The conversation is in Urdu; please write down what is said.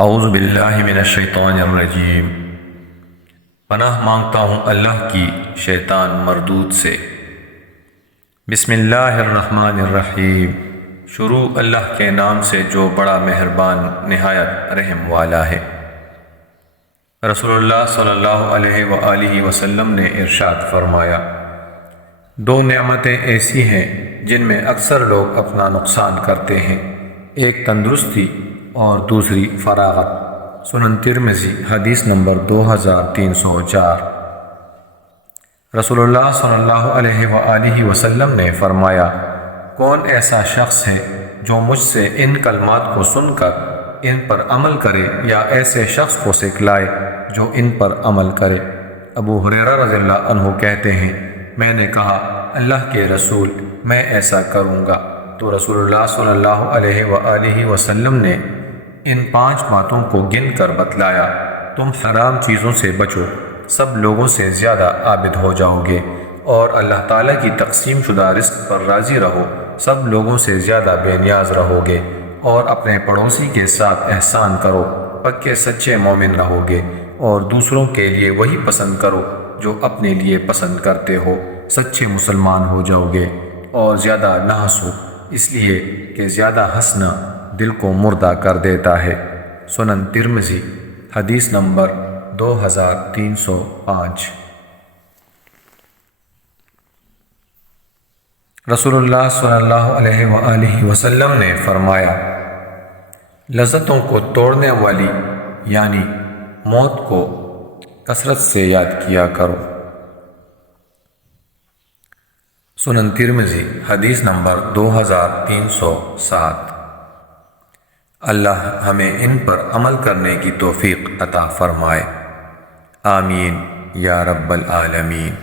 اعوذ باللہ من الشیطان الرجیم۔ پناہ مانگتا ہوں اللہ کی شیطان مردود سے۔ بسم اللہ الرحمن الرحیم۔ شروع اللہ کے نام سے جو بڑا مہربان نہایت رحم والا ہے۔ رسول اللہ صلی اللہ علیہ وآلہ وسلم نے ارشاد فرمایا، دو نعمتیں ایسی ہیں جن میں اکثر لوگ اپنا نقصان کرتے ہیں، ایک تندرستی اور دوسری فراغت۔ سنن ترمذی حدیث نمبر 2304۔ رسول اللہ صلی اللہ علیہ وآلہ وسلم نے فرمایا، کون ایسا شخص ہے جو مجھ سے ان کلمات کو سن کر ان پر عمل کرے یا ایسے شخص کو سکھلائے جو ان پر عمل کرے؟ ابو ہریرہ رضی اللہ عنہ کہتے ہیں، میں نے کہا، اللہ کے رسول، میں ایسا کروں گا۔ تو رسول اللہ صلی اللہ علیہ وآلہ وسلم نے ان 5 باتوں کو گن کر بتلایا، تم حرام چیزوں سے بچو، سب لوگوں سے زیادہ عابد ہو جاؤ گے، اور اللہ تعالیٰ کی تقسیم شدہ رزق پر راضی رہو، سب لوگوں سے زیادہ بے نیاز رہو گے، اور اپنے پڑوسی کے ساتھ احسان کرو، پکے سچے مومن رہو گے، اور دوسروں کے لیے وہی پسند کرو جو اپنے لیے پسند کرتے ہو، سچے مسلمان ہو جاؤ گے، اور زیادہ نہ ہنسو، اس لیے کہ زیادہ ہنسنا دل کو مردہ کر دیتا ہے۔ سنن ترمذی حدیث نمبر 2305۔ رسول اللہ صلی اللہ علیہ وآلہ وسلم نے فرمایا، لذتوں کو توڑنے والی یعنی موت کو کثرت سے یاد کیا کرو۔ سنن ترمذی حدیث نمبر 2307۔ اللہ ہمیں ان پر عمل کرنے کی توفیق عطا فرمائے، آمین یا رب العالمین۔